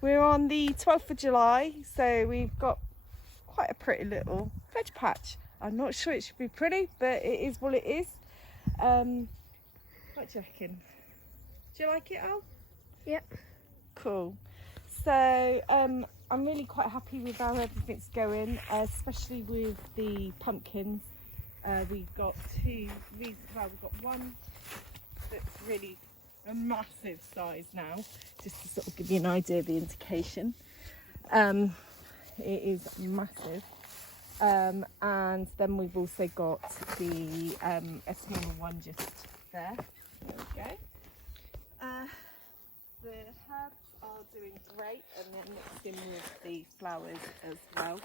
We're on the 12th of July, so we've got quite a pretty little veg patch. I'm not sure it should be pretty, but it is what it is. What do you reckon? Do you like it, Al? Yep. Cool. So I'm really quite happy with how everything's going, especially with the pumpkins. We've got we've got one that's really a massive size now, just to sort of give you an idea of the indication. It is massive. And then we've also got the a smaller one just there. There we go. The herbs are doing great, and they're mixed in with the flowers as well.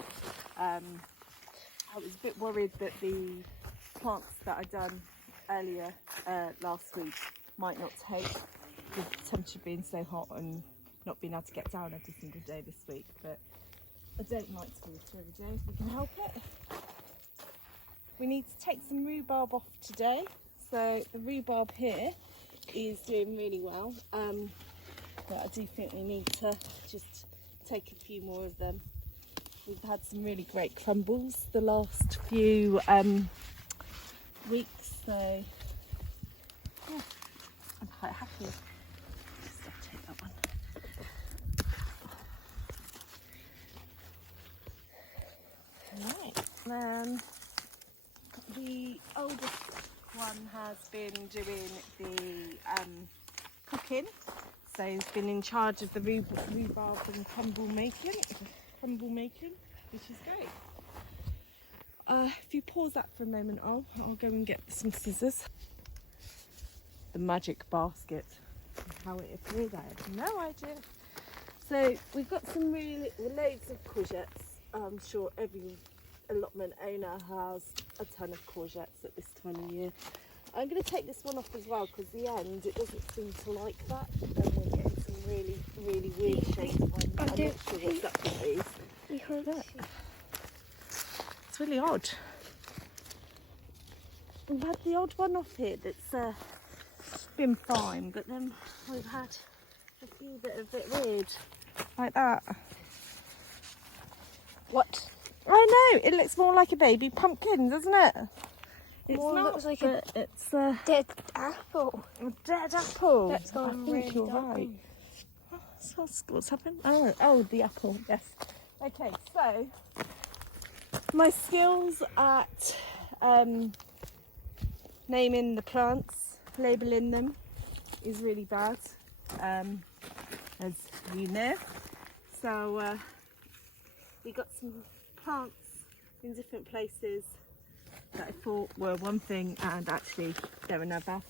I was a bit worried that the plants that I'd done earlier last week might not take, with the temperature being so hot and not being able to get down every single day this week. But I don't like to water every day if we can help it. We need to take some rhubarb off today. So the rhubarb here is doing really well. But I do think we need to just take a few more of them. We've had some really great crumbles the last few weeks, so yeah, I'm quite happy. Just have to take that one. Right, then the oldest one has been doing the cooking. So he's been in charge of the rhubarb and crumble making, which is great. If you pause that for a moment, I'll go and get some scissors. The magic basket, how it appeared, I have no idea. So we've got some loads of courgettes. I'm sure every allotment owner has a ton of courgettes at this time of year. I'm going to take this one off as well, because the end, it doesn't seem to like that. And we're getting some really, really weird shaped ones. I'm not sure what's up with these. Look. It's really odd. We've had the odd one off here that's been fine, but then we've had a few that are a bit weird, like that. What? I know, it looks more like a baby pumpkin, doesn't it? It's More not, looks like it's a dead apple. dead apple. That's gone I think really you're dark. right. What's happened? Oh, the apple, yes. Okay, so my skills at naming the plants, labelling them, is really bad, as you know. So we got some plants in different places that I thought were one thing and actually they're another.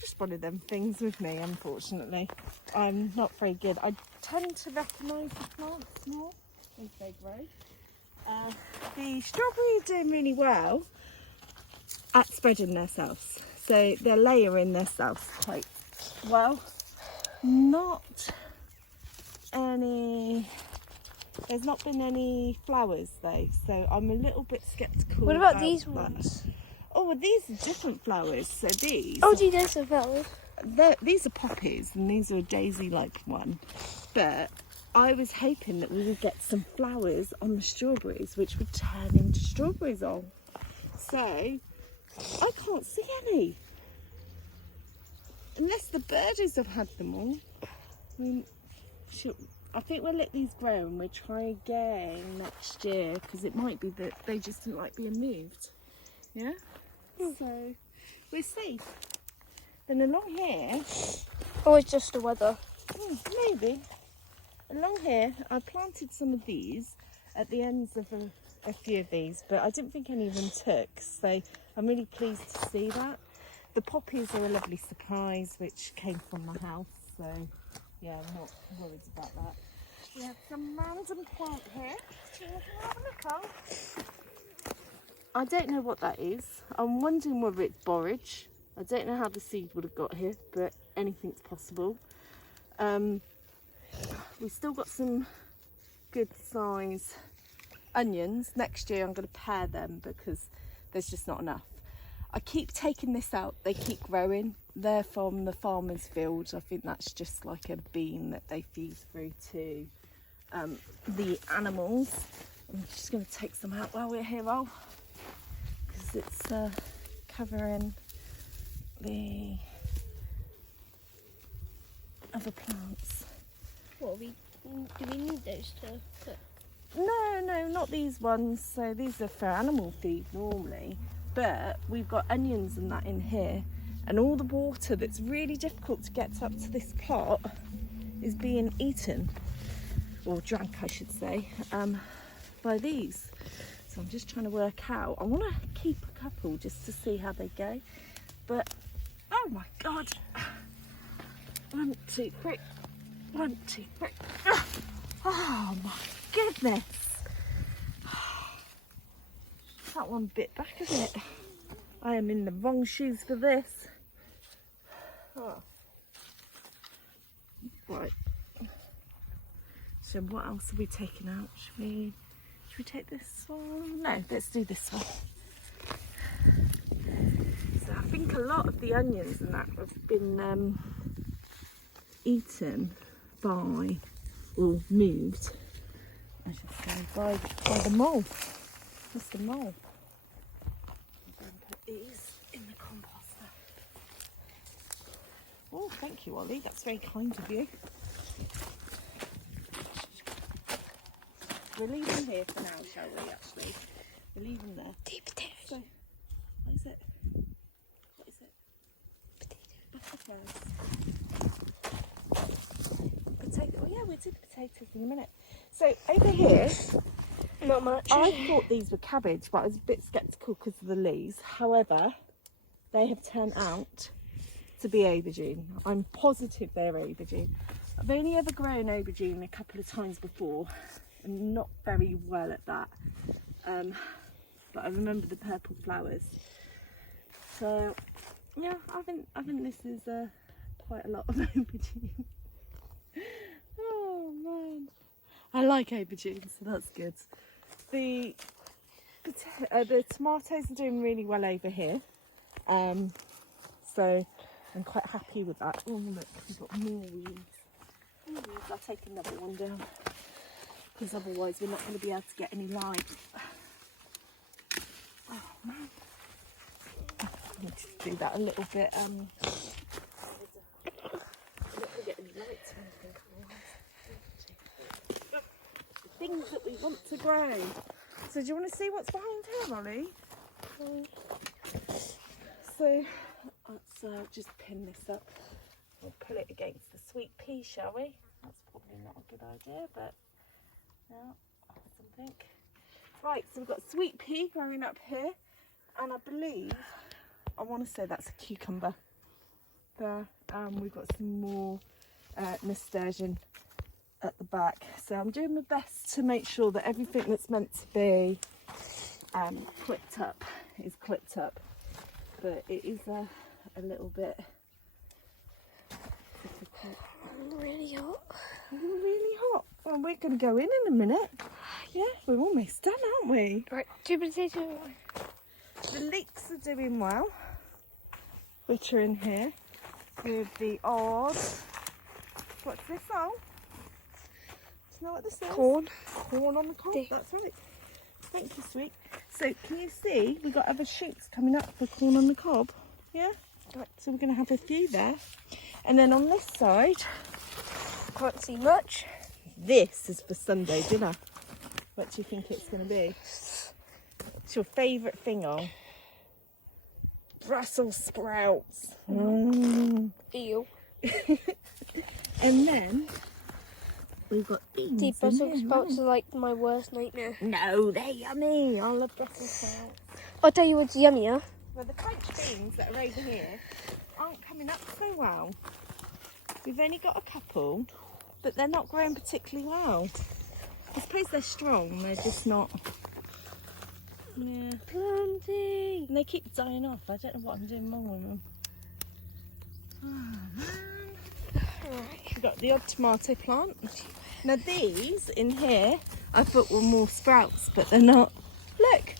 Just one of them things with me, unfortunately. I'm not very good. I tend to recognise the plants more as they grow. The strawberry are doing really well at spreading themselves. So they're layering themselves quite well. There's not been any flowers though, so I'm a little bit sceptical. What about these ones? Oh, well, these are different flowers. So these. Oh, gee, there's some flowers. These are poppies, and these are a daisy-like one. But I was hoping that we would get some flowers on the strawberries, which would turn into strawberries on. So I can't see any, unless the birdies have had them all. I mean, I think we'll let these grow and we'll try again next year, because it might be that they just didn't like being moved. Yeah? So we'll see. Then along here... Or it's just the weather. Maybe. Along here, I planted some of these at the ends of a few of these, but I didn't think any of them took, so I'm really pleased to see that. The poppies are a lovely surprise, which came from my house, so yeah, I'm not worried about that. We have some random plant here. Do you want to have a look, Al? I don't know what that is. I'm wondering whether it's borage. I don't know how the seed would have got here, but anything's possible. We've still got some good size onions. Next year I'm going to pair them because there's just not enough. I keep taking this out, they keep growing, they're from the farmer's field. I think that's just like a bean that they feed through to the animals. I'm just going to take some out while we're here, Al, because it's covering the other plants. What do we need those to cook? No, not these ones. So these are for animal feed normally, but we've got onions and that in here, and all the water that's really difficult to get up to this pot is being eaten, or drank I should say, by these. So I'm just trying to work out. I want to keep a couple just to see how they go, but oh my god. 1, 2, 3. 1, 2, 3. Oh my goodness. That one bit back a bit. I am in the wrong shoes for this. Oh. Right. So what else are we taking out? Should we take this one? No, let's do this one. So I think a lot of the onions and that have been eaten by, or moved, I should say, by the mole. That's the mole. I'm going to put these in the composter. Oh, thank you, Ollie. That's very kind of you. We'll leave them here for now, shall we, actually? We'll leave them there. Deep potatoes. So, what is it? What is it? Potatoes. Potato. Oh yeah, we'll do the potatoes in a minute. So over here, Not much. I thought these were cabbage, but I was a bit sceptical because of the leaves. However, they have turned out to be aubergine. I'm positive they're aubergine. I've only ever grown aubergine a couple of times before, and not very well at that. But I remember the purple flowers. So yeah, I think this is quite a lot of aubergine. Oh man, I like aubergine, so that's good. The tomatoes are doing really well over here, so I'm quite happy with that. Oh look, we've got more weeds. I'll take another one down, because otherwise we're not going to be able to get any light. Oh man, I need to do that a little bit. I'm not going to get any lights or anything. Things that we want to grow. So do you want to see what's behind here, Ollie? So let's just pin this up. We'll put it against the sweet pea, shall we? That's probably not a good idea, but no, something. Right, so we've got sweet pea growing up here, and I believe, I want to say that's a cucumber there. We've got some more nasturtium at the back. So I'm doing my best to make sure that everything that's meant to be clipped up is clipped up, but it is a little bit difficult. Really hot. Really hot. Well, we're going to go in a minute. Yeah, we're almost done, aren't we? Right, 2 potatoes. The leeks are doing well, which are in here with the odd. What's this all? Do you know what this is? Corn. Corn on the cob. Deep. That's right. Thank you, sweet. So can you see we've got other shoots coming up for corn on the cob? Yeah. Right. So we're going to have a few there, and then on this side, Can't see much. this is for Sunday dinner. What do you think it's going to be? What's your favourite thing, on? Brussels sprouts. Ew. And then we've got beans. Deep in Brussels here, sprouts right? are like my worst nightmare. No, they're yummy. I love Brussels sprouts. I'll tell you what's yummier. Well, the French beans that are over here aren't coming up so well. We've only got a couple, but they're not growing particularly well. I suppose they're strong, they're just not. Yeah. Planting. And they keep dying off. I don't know what I'm doing wrong with them. Oh man. Right. We've got the odd tomato plant. Now these in here I thought were more sprouts, but they're not. Look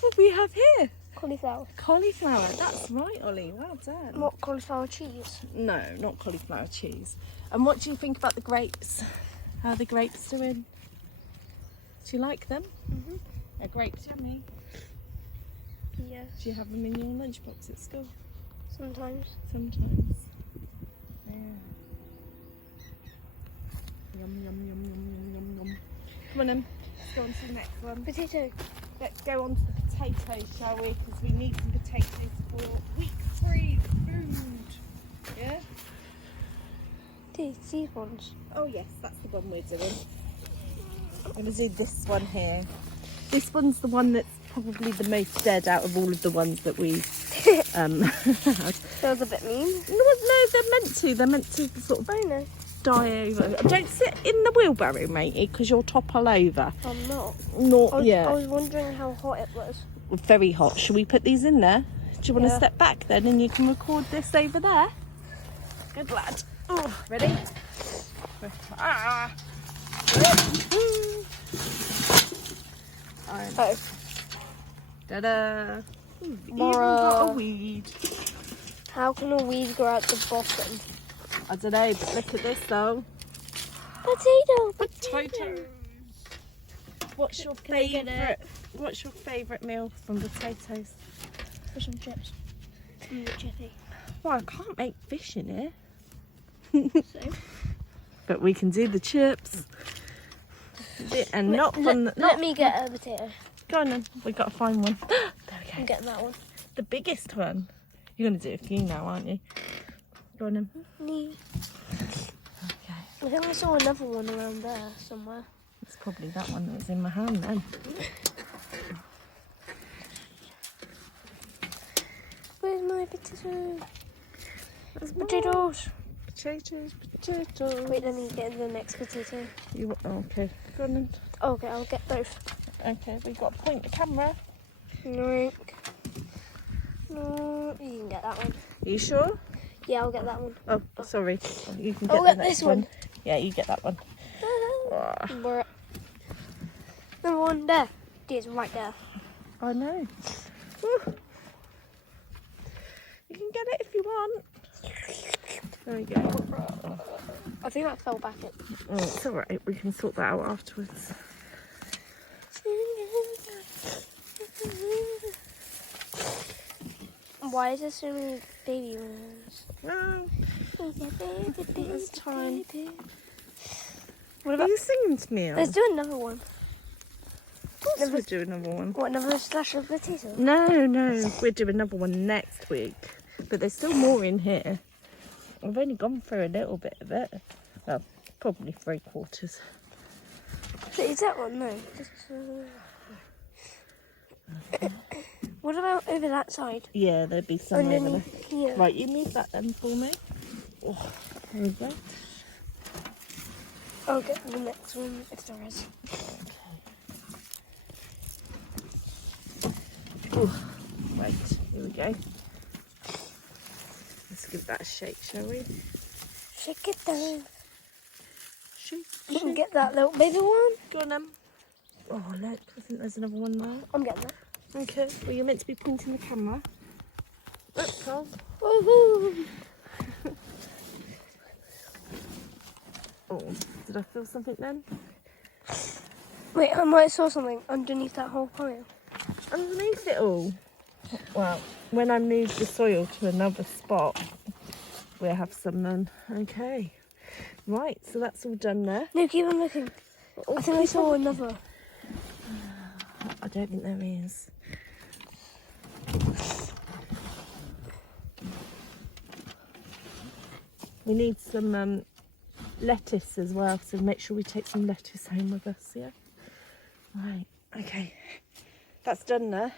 what we have here. Cauliflower. Cauliflower, that's right, Ollie. Well done. Not cauliflower cheese. No, not cauliflower cheese. And what do you think about the grapes? How are the grapes doing? Do you like them? Are grapes yummy? Yes. Do you have them in your lunchbox at school? Sometimes. Sometimes. Yeah. Yum, yum, yum, yum, yum, yum, yum. Come on then, let's go on to the next one. Potato. Let's go on to the potatoes, shall we? Because we need some potatoes for week 3 food. Yeah? These ones. Oh yes, that's the one we're doing. I'm going to do this one here. This one's the one that's probably the most dead out of all of the ones that we had. That was a bit mean. No, they're meant to sort of I know. die over. Don't sit in the wheelbarrow, matey, because you'll topple over. I'm not. Not I was wondering how hot it was. Very hot. Shall we put these in there? Do you want to Yeah. step back then and you can record this over there? Good lad. Oh, ready? Ah. Oh. Ta-da. Ooh, even Mara. got a weed. How can a weed grow out the bottom? I don't know, but look at this though. Potato. Potatoes. What's your Can I get favourite? What's your favourite meal from potatoes? Fish and chips. And the chippy. Well, I can't make fish in here, So. but we can do the chips. And not from the. Let me get a potato. Go on then. We got to find one. There we I'm go. getting that one. The biggest one. You're gonna do a few now, aren't you? Go on then. Nee. Okay. I think I saw another one around there somewhere. It's probably that one that was in my hand then. Where's my potato? There's more. Potatoes. Potatoes, potatoes. Wait, let me get the next potato. Okay. Go on then. Okay, I'll get both. Okay, we've got to point the camera. No. No, you can get that one. Are you sure? Yeah, I'll get that one. Oh, sorry. You can I'll get get the next this one. Yeah, you get that one. Ah. Number one there. It's right there. I know. Woo. You can get it if you want. There we go. I think that fell back in. Oh, it's alright. We can sort that out afterwards. Why is there so many baby ones? No. It's time. What Are about? you singing to me? Let's do another one. Of course we'll do another one. What, another slash of potato? No, we'll do another one next week. But there's still more in here. I've only gone through a little bit of it. Well, probably 3/4. Is that one? No. What about over that side? Yeah, there'd be some over there. Underneath here. Right, you move that then for me. Oh, there we go. I'll get the next one if there is. Ooh, right, here we go. Let's give that a shake, shall we? Shake it down. Shake, You can shake. get that little baby one. Go on then. Oh, look, I think there's another one there. I'm getting that. Okay, well, you're meant to be pointing the camera. Look, Carl. Woohoo! Oh, did I feel something then? Wait, I might have saw something underneath that whole pile. Underneath it all. Well, when I move the soil to another spot, we'll have some then. Okay. Right, so that's all done there. No, keep on looking. I think I saw another. I don't think there is. We need some lettuce as well, so make sure we take some lettuce home with us, yeah? Right, okay. That's done there.